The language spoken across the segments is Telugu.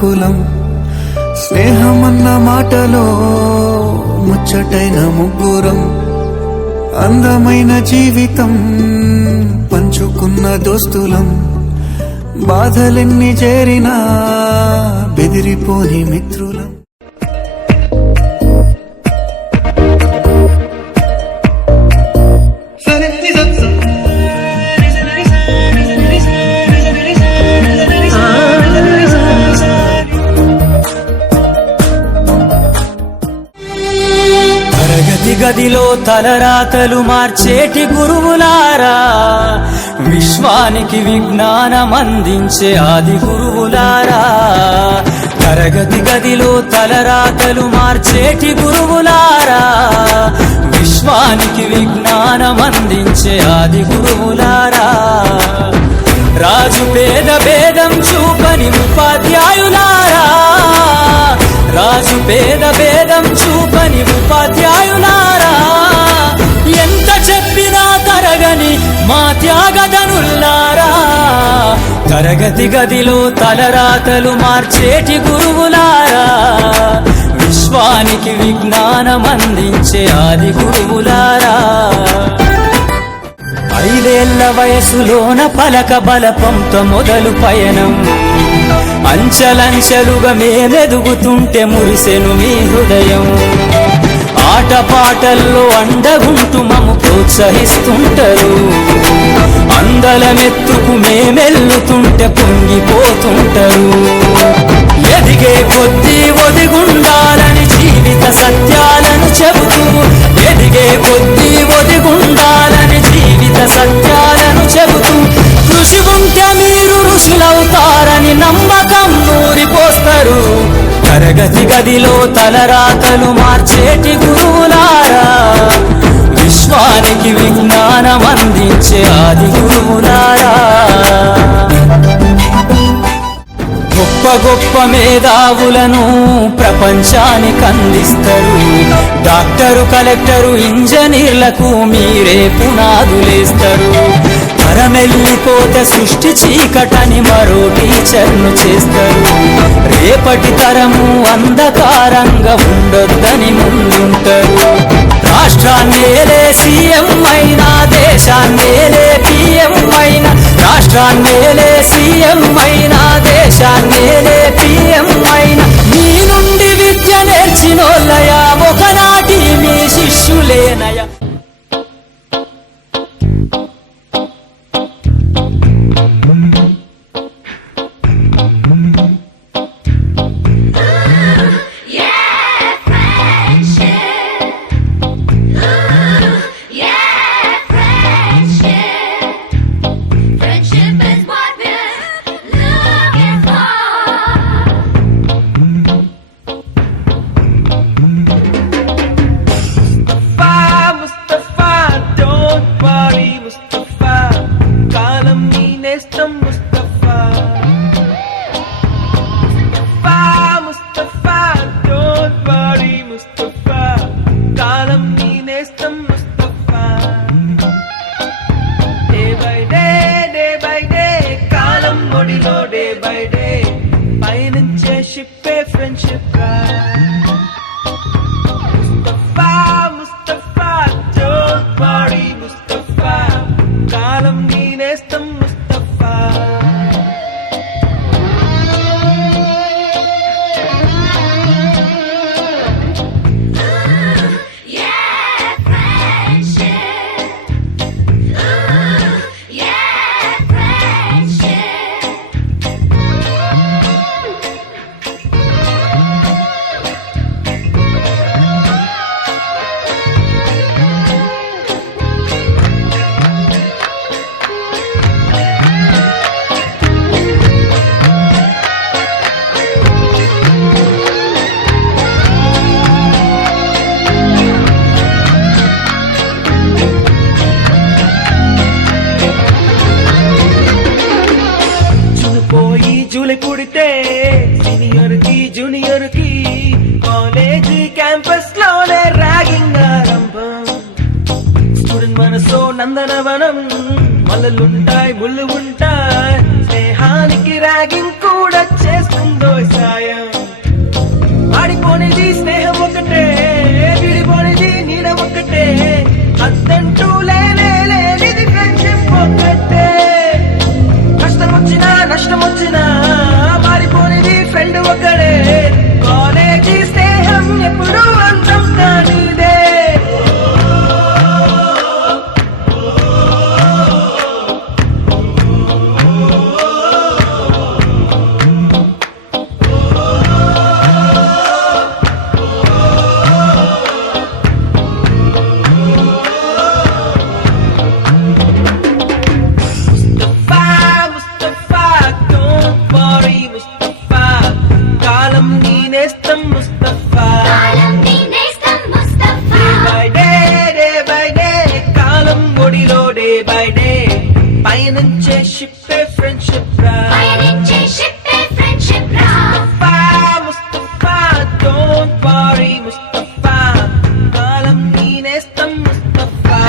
కులం స్నేహమన్న మాటలో ముచ్చటైన ముగ్గురం అందమైన జీవితం పంచుకున్న దోస్తులం బాధలెన్ని చేరినా బెదిరిపోని మిత్రులం గదిలో తలరాతలు మార్చేటి గురువులారా, విశ్వానికి విజ్ఞానం అందించే ఆది గురువులారా. తరగతి గదిలో తలరాతలు మార్చేటి గురువులారా, విశ్వానికి విజ్ఞానం అందించే ఆది గురువులారా. రాజు పేద భేదం చూపని ఉపాధ్యాయులారా, రాజు పేద భేదం చూపని ఉపాధ్యాయులారా. ఎంత చెప్పినా తరగని మా త్యాగధనుల్లారా. తరగతి గదిలో తలరాతలు మార్చేటి గురువులారా, విశ్వానికి విజ్ఞానం అందించే ఆది గురువులారా. 5 ఏళ్ల వయసులోన పలక బలపంతో మొదలు పయనం, అంచలంచెలుగా మేమెదుగుతుంటే మురిసెను మీ హృదయం. ఆటపాటల్లో అండగుంటూ మమ్ము ప్రోత్సహిస్తుంటారు, అందలమెత్తుకు మేమెల్లుతుంటే పొంగిపోతుంటారు. ఎదిగే కొద్దీ ఒదిగుండాలని జీవిత సత్యాలను చెబుతూ, ఎదిగే కొద్దీ ఒదిగుండాలని జీవిత సత్యాలను చెబుతూ, కృషి ఉంటే మీరు ఋషులవుతారని నమ్మకం నూరిపోస్తారు. తరగతి గదిలో తలరాతలు మార్చేటి గురువులారా, విశ్వానికి విజ్ఞానం అందించే ఆది గురువులారా. గొప్ప గొప్ప మేధావులను ప్రపంచానికి అందిస్తారు. డాక్టరు, కలెక్టరు, ఇంజనీర్లకు మీరే పునాదులేస్తారు. తరమెల్లిపోతే సృష్టి చీకటని మరో టీచర్ను చేస్తారు. రేపటి తరము అంధకారంగా ఉండొద్దని ముందుంటారు. రాష్ట్రాన్నేలే సీఎం అయినా, దేశాన్నేలే పిఎం అయినా, రాష్ట్రాన్నేలే సీఎం అయినా, దేశాన్నేలే పిఎం అయినా, మీ నుండి విద్య నేర్చినోళ్ళయా, ఒకనాటి మీ శిష్యులేనయా. పుడితే సీనియర్ కి జూనియర్ కి కాలేజ్ క్యాంపస్ లోనే ర్యాగింగ్ ఆరంభం. స్టూడెంట్ మనసో నందనవనం, మల్లలుంటాయి ముళ్ళు ఉంటాయి, స్నేహానికి ర్యాగింగ్ కూడా చేస్తుందో కాలం నీ నేస్తం ముస్తఫా డే బై డే కాలం ఒడిలో డే బై డే పయనించే షిప్పే ఫ్రెండ్షిప్ రా ముస్తఫా ముస్తఫా డోంట్ వరీ ముస్తఫా కాలం నీ నేస్తం ముస్తఫా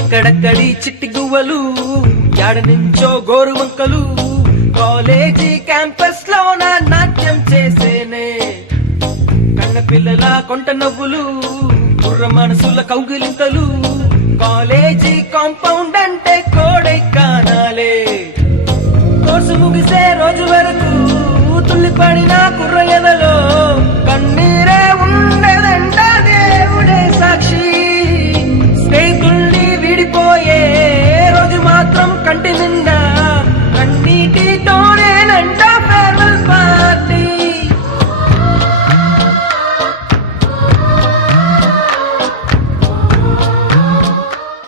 ఎక్కడక్కడి చిట్టి గువ్వలు యాడ నుంచో గోరువంకలు కాలేజీ క్యాంపస్ లోన నాట్యం చేసేనే కన్న పిల్లల కొంట నవ్వులు బుర్ర మనసుల కౌగిలింతలు కాలేజీ కాంపౌండ్ అంటే కోడై కానాలే కోర్సు ముగిసే రోజు వరకు తుల్లిపడిన